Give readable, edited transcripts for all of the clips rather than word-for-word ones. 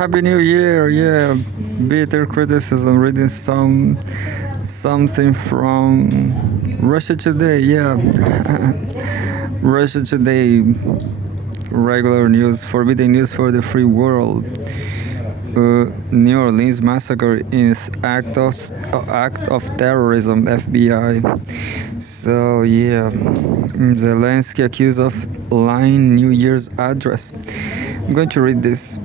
Happy New Year! Yeah, bitter criticism. Reading something from Russia Today. Yeah, Russia Today. Regular news, forbidden news for the free world. New Orleans massacre is act of terrorism. FBI. So yeah, Zelensky accused of lying New Year's address. I'm going to read this.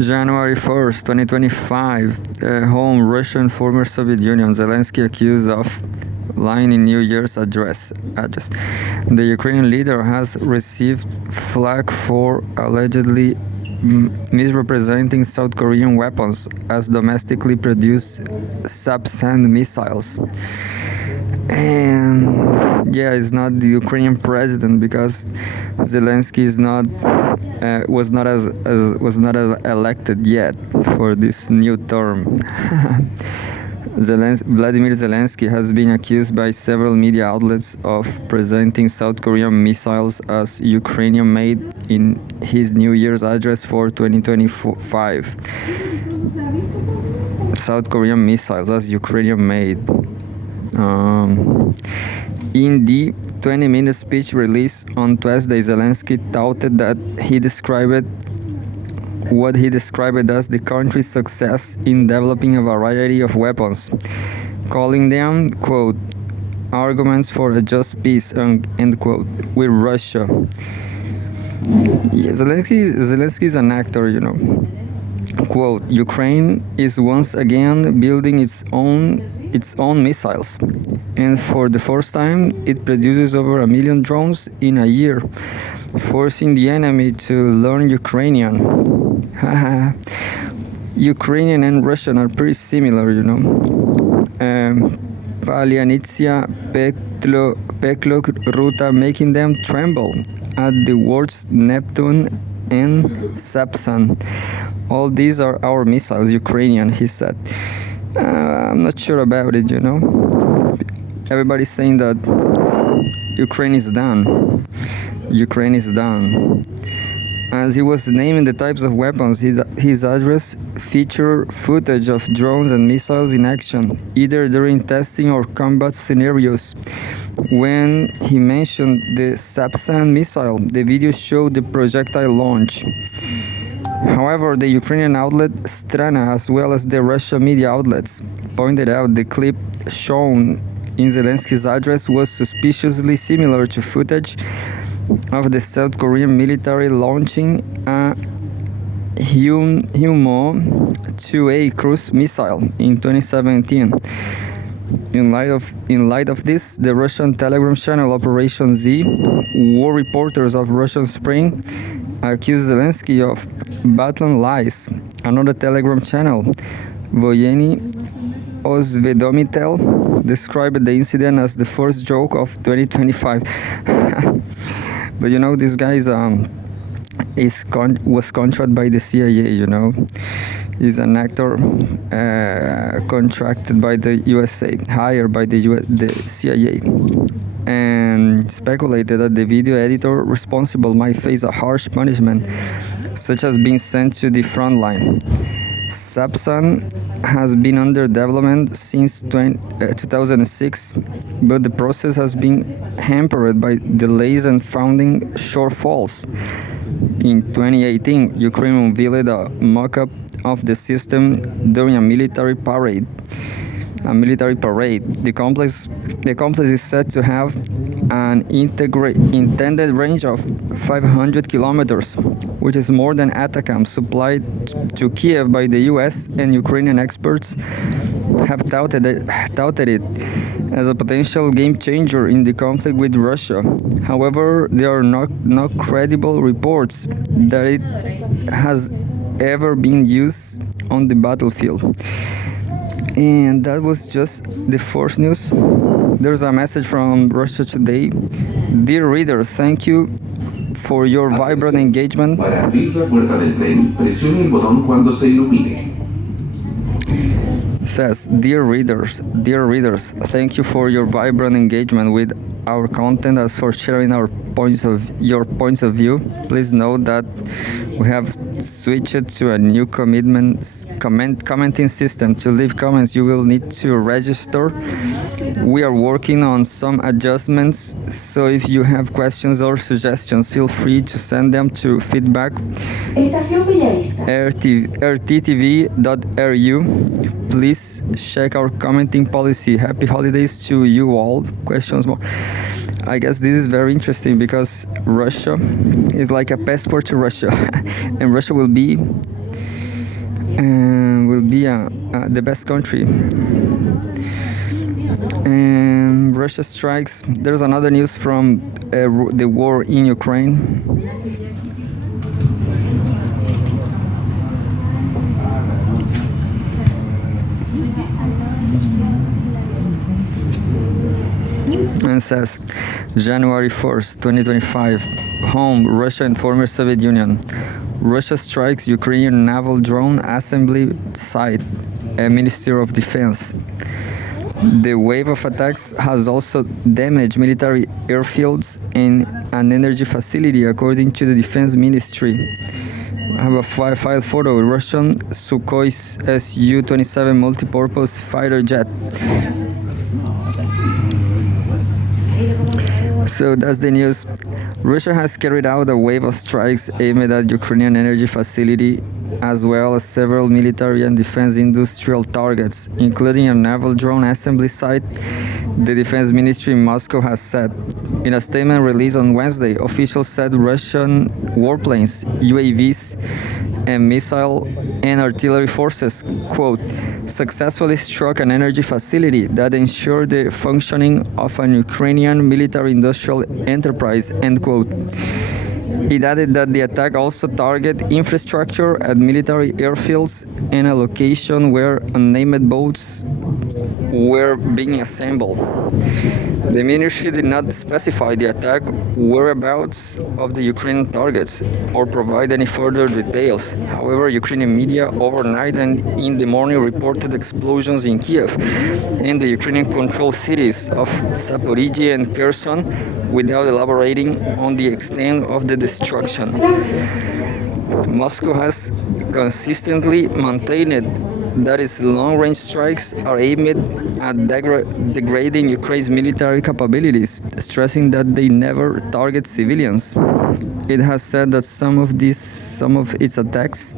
January 1st, 2025, home Russian former Soviet Union, Zelensky accused of lying in New Year's address. The Ukrainian leader has received flack for allegedly misrepresenting South Korean weapons as domestically produced Sapsan missiles. And yeah, it's not the Ukrainian president because Zelensky is not was not as elected yet for this new term. Vladimir Zelensky has been accused by several media outlets of presenting South Korean missiles as Ukrainian-made in his New Year's address for 2025. South Korean missiles as Ukrainian-made. In the 20-minute speech released on Tuesday, Zelensky touted that he described what he described as the country's success in developing a variety of weapons, calling them, quote, arguments for a just peace, end quote, with Russia. Yeah, Zelensky is an actor, you know. Quote, Ukraine is once again building its own missiles, and for the first time it produces over 1 million drones in a year, forcing the enemy to learn Ukrainian. Ukrainian and Russian are pretty similar, you know. Palyanitsia, Peklo, Ruta, making them tremble at the words Neptune and Sapsan. All these are our missiles, Ukrainian, he said. I'm not sure about it, you know. Everybody's saying that Ukraine is done. Ukraine is done. As he was naming the types of weapons, his address featured footage of drones and missiles in action, either during testing or combat scenarios. When he mentioned the Sapsan missile, the video showed the projectile launch. However, the Ukrainian outlet Strana, as well as the Russian media outlets, pointed out the clip shown in Zelensky's address was suspiciously similar to footage of the South Korean military launching a Hyumo-2A cruise missile in 2017. In light of this, the Russian Telegram channel Operation Z, war reporters of Russian Spring, accused Zelensky of battling lies. Another Telegram channel, Voyeni Osvedomitel, described the incident as the first joke of 2025. But you know, this guy was contracted by the CIA, you know. He's an actor contracted by the USA, hired by the CIA, and speculated that the video editor responsible might face a harsh punishment, such as being sent to the front line. Sapsan has been under development since 2006, but the process has been hampered by delays and funding shortfalls. In 2018, Ukraine unveiled a mock-up of the system during a military parade. The complex is said to have an intended range of 500 kilometers, which is more than ATACMS supplied to Kiev by the US, and Ukrainian experts have touted it as a potential game changer in the conflict with Russia. However, there are no credible reports that it has ever been used on the battlefield. And that was just the first news. There's a message from Russia Today. Dear readers, thank you for your vibrant engagement. Para abrir la puerta del tren, presione el botón cuando se ilumine. says, dear readers, thank you for your vibrant engagement with our content as for sharing your points of view. Please note that we have switched to a new commenting system. To leave comments, you will need to register. We are working on some adjustments, so if you have questions or suggestions, feel free to send them to feedback rttv.ru. Please check our commenting policy. Happy holidays to you all. Questions more. I guess this is very interesting because Russia is like a passport to Russia, and Russia will be the best country. And Russia strikes. There's another news from the war in Ukraine. And says, January 1st, 2025, home, Russia and former Soviet Union. Russia strikes Ukrainian naval drone assembly site, Ministry of Defense. The wave of attacks has also damaged military airfields and an energy facility, according to the Defense Ministry. I have a file photo, Russian Sukhoi Su-27 multipurpose fighter jet. So that's the news. Russia has carried out a wave of strikes aimed at Ukrainian energy facility, as well as several military and defense industrial targets, including a naval drone assembly site, the Defense Ministry in Moscow has said. In a statement released on Wednesday, officials said Russian warplanes, UAVs, and missile and artillery forces, quote, successfully struck an energy facility that ensured the functioning of an Ukrainian military-industrial enterprise, end quote. It added that the attack also targeted infrastructure at military airfields and a location where unnamed boats were being assembled. The ministry did not specify the attack whereabouts of the Ukrainian targets or provide any further details. However, Ukrainian media overnight and in the morning reported explosions in Kiev and the Ukrainian-controlled cities of Zaporizhzhia and Kherson without elaborating on the extent of the destruction. Moscow has consistently maintained that its long-range strikes are aimed at degrading Ukraine's military capabilities, stressing that they never target civilians. It has said that some of its attacks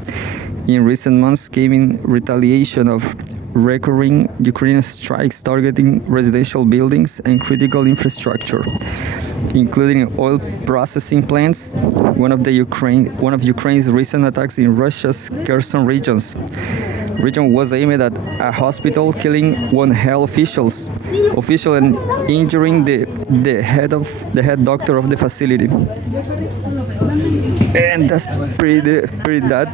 in recent months came in retaliation of recurring Ukrainian strikes targeting residential buildings and critical infrastructure, including oil processing plants. One of Ukraine's recent attacks in Russia's Kherson region was aimed at a hospital, killing one health official and injuring the head doctor of the facility. And that's pretty bad.